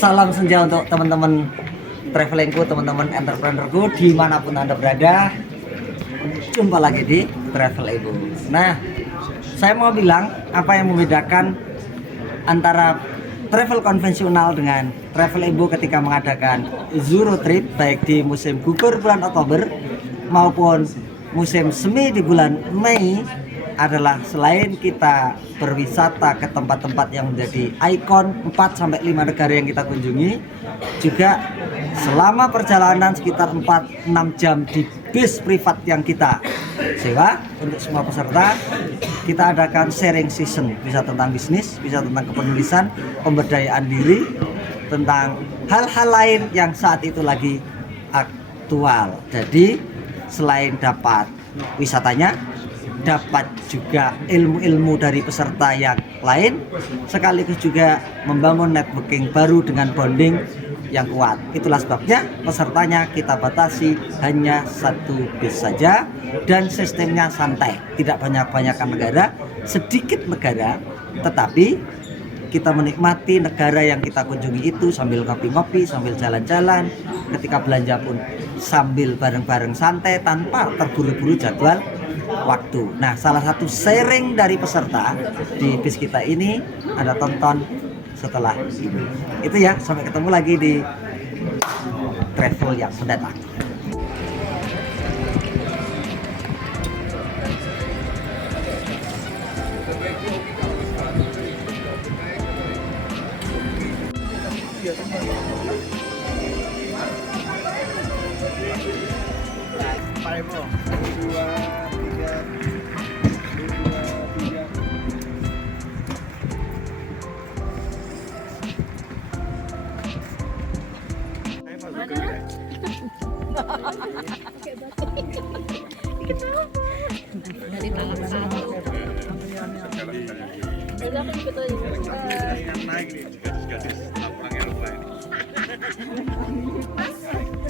Salam senja untuk teman-teman travelingku, teman-teman entrepreneurku dimanapun Anda berada. Jumpa lagi di Travel Ibu. Nah, saya mau bilang apa yang membedakan antara travel konvensional dengan Travel Ibu ketika mengadakan Zuro Trip baik di musim gugur bulan Oktober maupun musim semi di bulan Mei adalah selain kita berwisata ke tempat-tempat yang menjadi ikon 4-5 negara yang kita kunjungi, juga selama perjalanan sekitar 4-6 jam di bis privat yang kita sewa untuk semua peserta, kita adakan sharing session, bisa tentang bisnis, bisa tentang kepenulisan, pemberdayaan diri, tentang hal-hal lain yang saat itu lagi aktual. Jadi selain dapat wisatanya, dapat juga ilmu-ilmu dari peserta yang lain, sekaligus juga membangun networking baru dengan bonding yang kuat. Itulah sebabnya pesertanya kita batasi hanya 1 bis saja dan sistemnya santai, tidak banyak-banyakan negara, sedikit negara, tetapi kita menikmati negara yang kita kunjungi itu sambil ngopi-ngopi, sambil jalan-jalan, ketika belanja pun sambil bareng-bareng santai tanpa terburu-buru jadwal waktu. Nah, salah satu sharing dari peserta di bis kita ini ada tonton setelah ini. Itu ya, sampai ketemu lagi di travel yang mendatang. Dari tanggal 1. Jadi aku ikut aja.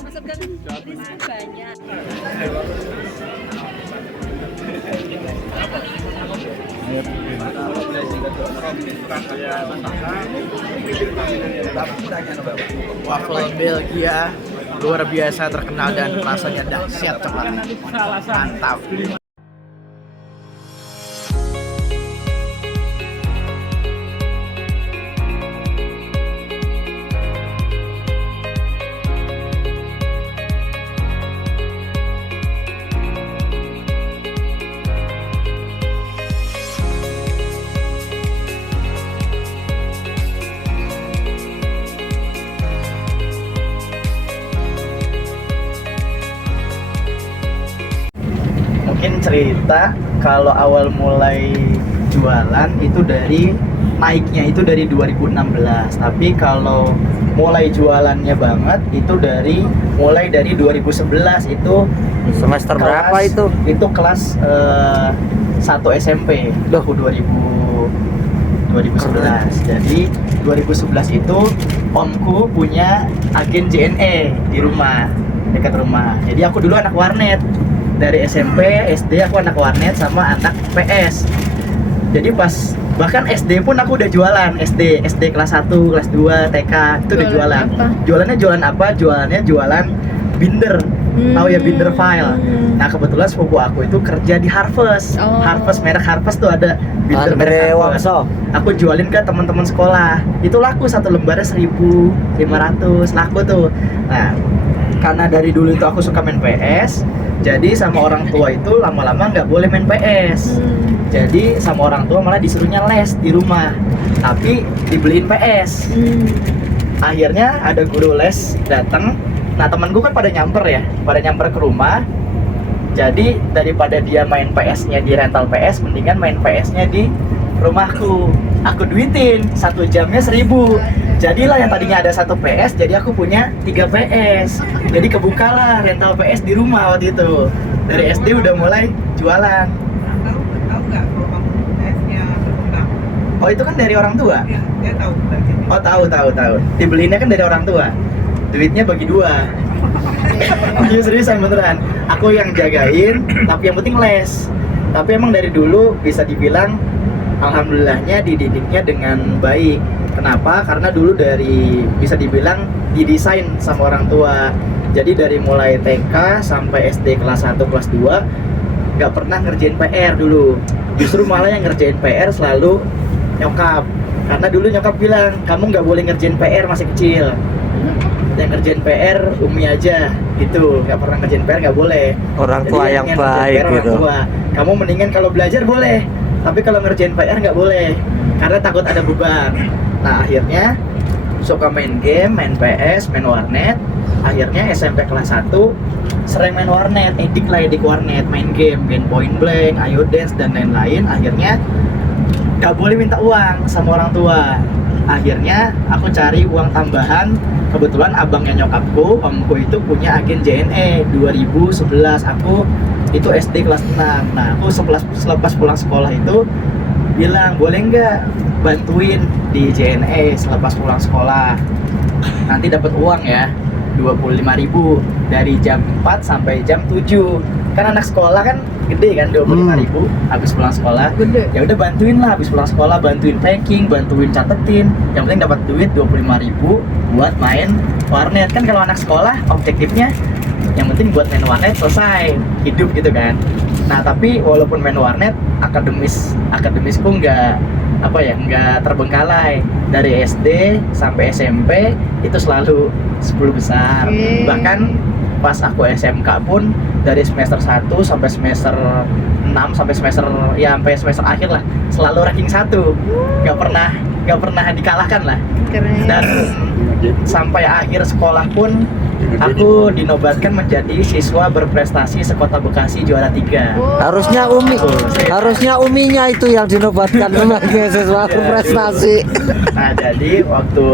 Masukkan list banyak. Waffle Belgia luar biasa terkenal dan rasanya dahsyat coklatnya. Mantap. Mungkin cerita kalau awal mulai jualan itu dari naiknya itu dari 2016, tapi kalau mulai jualannya banget itu mulai dari 2011. Itu Semester berapa itu? Itu kelas 1 SMP. Loh, 2011. Jadi 2011 itu omku punya agen JNE di rumah, dekat rumah. Jadi aku dulu anak warnet. Dari SMP, SD aku anak warnet sama anak PS. Jadi bahkan SD pun aku udah jualan. SD kelas 1, kelas 2, TK itu udah jualan. Jualannya apa? Jualannya jualan binder. Tahu ya, binder file. Nah, kebetulan sepupu aku itu kerja di Harvest. Merek Harvest tuh ada binder merek Harvest. Aku jualin ke teman-teman sekolah. Itu laku, 1 lembarnya 1.500 laku tuh. Nah, karena dari dulu itu aku suka main PS, jadi sama orang tua itu lama-lama nggak boleh main PS. Jadi sama orang tua malah disuruhnya les di rumah, tapi dibeliin PS. Akhirnya ada guru les datang. Nah, temanku kan pada nyamper ke rumah. Jadi daripada dia main PS-nya di rental PS, mendingan main PS-nya di rumahku. Aku duitin 1 jamnya 1.000. Jadilah yang tadinya ada 1 PS, jadi aku punya 3 PS. Jadi kebukalah rental PS di rumah waktu itu. Dari SD udah mulai jualan. Tahu nggak kalau kamu PS-nya berkembang? Oh, itu kan dari orang tua? Ya, dia tahu. Oh, tahu. Dibelinya kan dari orang tua. Duitnya bagi 2. Iya, seriusan beneran. Aku yang jagain, tapi yang penting les. Tapi emang dari dulu bisa dibilang alhamdulillahnya dididiknya dengan baik. Kenapa? Karena dulu dari bisa dibilang didesain sama orang tua. Jadi dari mulai TK sampai SD kelas 1, kelas 2 nggak pernah ngerjain PR dulu. Justru malah yang ngerjain PR selalu nyokap. Karena dulu nyokap bilang, kamu nggak boleh ngerjain PR masih kecil. Yang ngerjain PR Umi aja gitu, nggak pernah ngerjain PR nggak boleh. Orang tua Jadi yang ngerjain baik PR orang gitu. tua. Kamu mendingan kalau belajar boleh, tapi kalau ngerjain PR nggak boleh karena takut ada beban. Nah akhirnya suka main game, main PS, main warnet. Akhirnya SMP kelas 1 sering main warnet, edik warnet, main game Point Blank, Ayo Dance dan lain-lain. Akhirnya nggak boleh minta uang sama orang tua. Akhirnya aku cari uang tambahan. Kebetulan abangnya nyokapku, omku itu punya agen JNE 2011. Aku itu SD kelas 6. Nah aku selepas pulang sekolah itu bilang, boleh nggak bantuin di JNE selepas pulang sekolah, nanti dapat uang ya 25.000 dari jam 4 sampai jam 7. Kan anak sekolah kan gede kan, 25.000 habis pulang sekolah. Ya udah bantuin lah, habis pulang sekolah bantuin packing, bantuin catetin. Yang penting dapat duit 25.000 buat main warnet. Kan kalau anak sekolah objektifnya yang penting buat main warnet selesai hidup gitu kan. Nah tapi walaupun main warnet, akademisku nggak terbengkalai. Dari SD sampai SMP itu selalu 10 besar. Bahkan pas aku SMK pun dari semester 1 sampai semester 6 sampai semester akhir lah selalu ranking 1. Nggak pernah dikalahkan lah. Dan sampai akhir sekolah pun aku dinobatkan menjadi siswa berprestasi sekota Bekasi juara 3. Harusnya uminya itu yang dinobatkan sebagai siswa berprestasi. Nah jadi waktu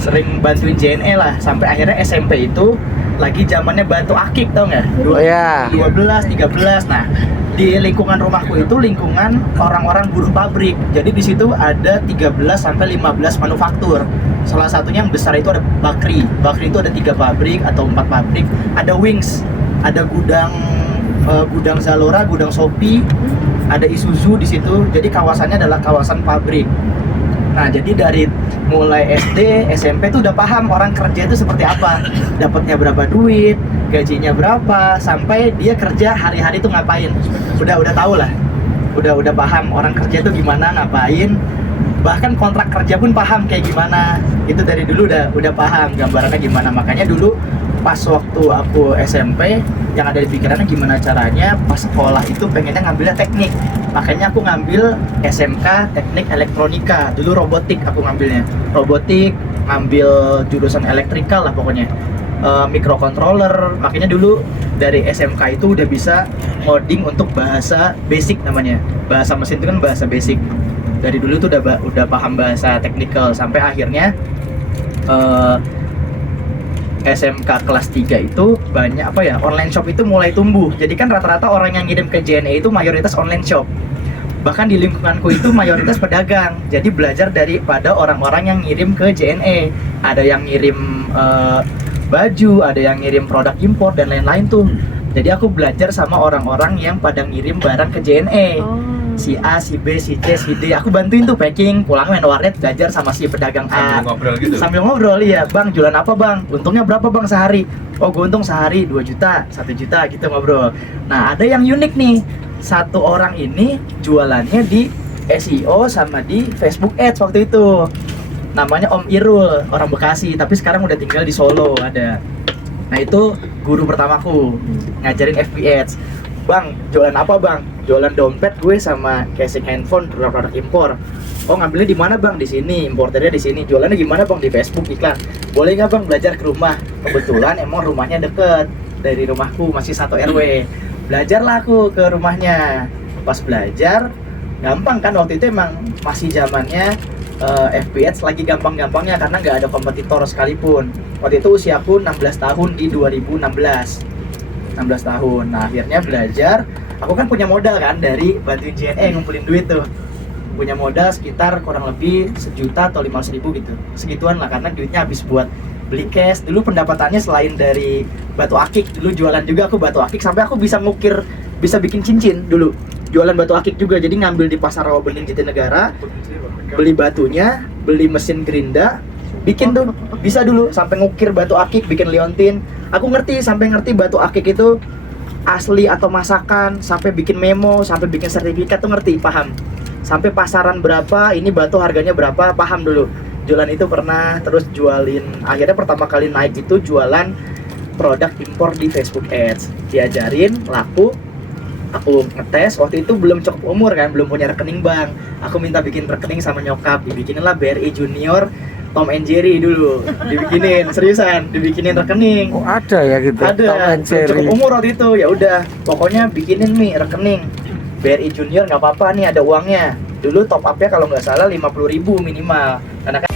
sering bantuin JNE lah, sampai akhirnya SMP itu lagi zamannya batu akik, tau nggak? Oh ya. 12, 13. Nah di lingkungan rumahku itu lingkungan orang-orang buruh pabrik. Jadi di situ ada 13 sampai 15 manufaktur. Salah satunya yang besar itu ada Bakri. Bakri itu ada 3 pabrik atau 4 pabrik. Ada Wings, ada gudang Zalora, gudang Shopee, ada Isuzu di situ. Jadi kawasannya adalah kawasan pabrik. Nah, jadi dari mulai SD, SMP tuh udah paham orang kerja itu seperti apa, dapatnya berapa duit, gajinya berapa, sampai dia kerja hari-hari tuh ngapain. Udah tahu lah. Udah paham orang kerja itu gimana, ngapain. Bahkan kontrak kerja pun paham kayak gimana. Itu dari dulu udah paham gambarannya gimana. Makanya dulu pas waktu aku SMP yang ada di pikirannya gimana caranya pas sekolah itu pengennya ngambilnya teknik. Makanya aku ngambil SMK Teknik Elektronika. Dulu robotik aku ngambilnya. Robotik, ngambil jurusan elektrikal lah pokoknya. Microcontroller. Makanya dulu dari SMK itu udah bisa coding untuk bahasa basic namanya. Bahasa mesin itu kan bahasa basic. Dari dulu tuh udah paham bahasa technical sampai akhirnya SMK kelas 3 itu banyak online shop itu mulai tumbuh. Jadi kan rata-rata orang yang ngirim ke JNE itu mayoritas online shop. Bahkan di lingkunganku itu mayoritas pedagang. Jadi belajar daripada orang-orang yang ngirim ke JNE. Ada yang ngirim baju, ada yang ngirim produk impor dan lain-lain tuh. Jadi aku belajar sama orang-orang yang pada ngirim barang ke JNE. Si A, si B, si C, si D. Aku bantuin tuh packing, pulang main warnet, belajar sama si pedagang A. Sambil ngobrol ya, bang jualan apa bang? Untungnya berapa bang sehari? Oh gue untung sehari 2 juta, 1 juta gitu ngobrol. Nah ada yang unik nih, satu orang ini jualannya di SEO sama di Facebook Ads waktu itu. Namanya Om Irul, orang Bekasi, tapi sekarang udah tinggal di Solo ada. Nah itu guru pertamaku, ngajarin FB Ads. Bang, jualan apa bang? Jualan dompet gue sama casing handphone, produk impor. Oh ngambilnya di mana bang? Di sini, importernya di sini. Jualannya gimana bang? Di Facebook iklan. Boleh nggak bang belajar ke rumah? Kebetulan emang rumahnya deket dari rumahku, masih 1 RW. Belajarlah aku ke rumahnya. Pas belajar, gampang kan waktu itu emang masih zamannya FBS lagi gampang-gampangnya karena nggak ada kompetitor sekalipun. Waktu itu usiaku 16 tahun di 2016. 16 tahun. Nah akhirnya belajar. Aku kan punya modal kan dari bantuin JNE ngumpulin duit tuh. Punya modal sekitar kurang lebih 1 juta atau 500.000 gitu. Segituan lah karena duitnya habis buat beli cash. Dulu pendapatannya selain dari batu akik, dulu jualan juga aku batu akik sampai aku bisa ngukir, bisa bikin cincin dulu. Jualan batu akik juga, jadi ngambil di pasar Rawabening Jatinegara. beli batunya, beli mesin gerinda, bikin tuh bisa dulu sampai ngukir batu akik, bikin liontin. Aku ngerti sampai ngerti batu akik itu asli atau masakan, sampai bikin memo, sampai bikin sertifikat tuh ngerti, paham. Sampai pasaran berapa, ini batu harganya berapa, paham dulu. Jualan itu pernah, terus jualin. Akhirnya pertama kali naik itu jualan produk impor di Facebook Ads. Diajarin, laku. Aku ngetes, waktu itu belum cukup umur kan, belum punya rekening bank. Aku minta bikin rekening sama nyokap, dibikinin lah BRI Junior Tom and Jerry dulu. Dibikinin, seriusan, dibikinin rekening. Oh, ada ya gitu. Tom Ada, and belum Jerry. cukup umur waktu itu. Ya udah, pokoknya bikinin nih rekening BRI Junior, nggak apa-apa nih, ada uangnya. Dulu top up-nya kalau nggak salah 50.000 minimal. Karena kan